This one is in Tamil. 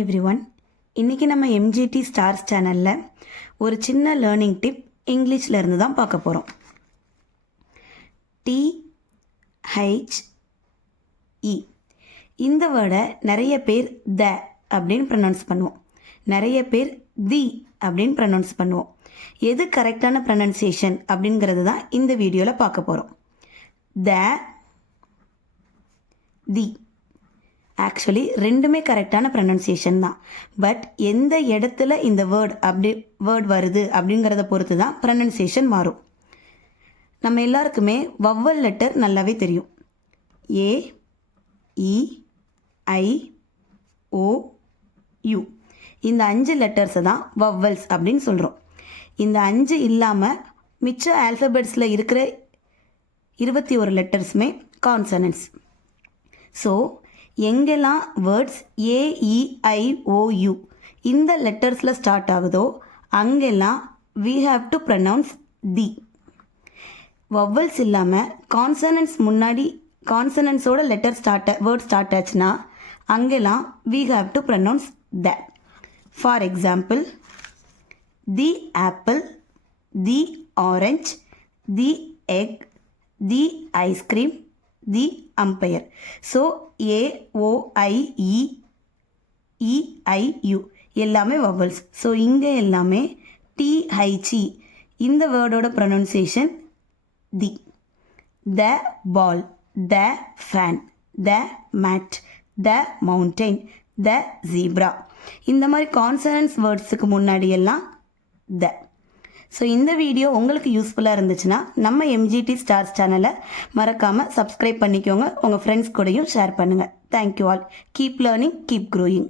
Hi everyone. இன்றைக்கி நம்ம எம்ஜிடி ஸ்டார்ஸ் சேனலில் ஒரு சின்ன லேர்னிங் டிப் இங்கிலீஷில் இருந்து தான் பார்க்க போகிறோம். THE இந்த வேர்டை நிறைய பேர் த அப்படின்னு ப்ரனவுன்ஸ் பண்ணுவோம், நிறைய பேர் தி அப்படின்னு ப்ரனவுன்ஸ் பண்ணுவோம். எது கரெக்டான ப்ரனன்சியேஷன் அப்படிங்கிறது தான் இந்த வீடியோவில் பார்க்க போகிறோம். தி ஆக்சுவலி ரெண்டுமே கரெக்டான ப்ரனன்சியேஷன் தான். பட் எந்த இடத்துல இந்த வேர்ட் வருது அப்படிங்கிறத பொறுத்து தான் ப்ரனன்சியேஷன் மாறும். நம்ம எல்லாருக்குமே வவ்வல் லெட்டர் நல்லாவே தெரியும். ஏ, இ, ஐ, ஓ, யூ. இந்த 5 லெட்டர்ஸை தான் வவ்வல்ஸ் அப்படின்னு சொல்கிறோம். இந்த 5 இல்லாமல் மிச்ச ஆல்ஃபபெட்ஸில் இருக்கிற 21 லெட்டர்ஸுமே கான்சனன்ட்ஸ். ஸோ எங்கெல்லாம் வேர்ட்ஸ் AEIOU இந்த லெட்டர்ஸில் ஸ்டார்ட் ஆகுதோ அங்கெல்லாம் we have to pronounce the. Vowels இல்லாமல் கான்சனன்ட்ஸ் முன்னாடி கான்சனன்ட்ஸோட வேர்ட் ஸ்டார்ட் ஆச்சுன்னா அங்கெல்லாம் we have to pronounce the. For example, the apple, the orange, the egg, the ice cream, the umpire. So AOIEEIU எல்லாமே வவல்ஸ். ஸோ இங்கே எல்லாமே THE இந்த வேர்டோட pronunciation the. The ball, the fan, the mat, the mountain, the zebra. இந்த மாதிரி கான்சனன்ஸ் வேர்ட்ஸுக்கு முன்னாடி எல்லாம் த. ஸோ இந்த வீடியோ உங்களுக்கு யூஸ்ஃபுல்லாக இருந்துச்சுன்னா நம்ம எம்ஜிடி ஸ்டார்ஸ் சேனலை மறக்காமல் சப்ஸ்கிரைப் பண்ணிக்கோங்க. உங்கள் ஃப்ரெண்ட்ஸ் கூடயும் ஷேர் பண்ணுங்கள். Thank you all. Keep learning, keep growing.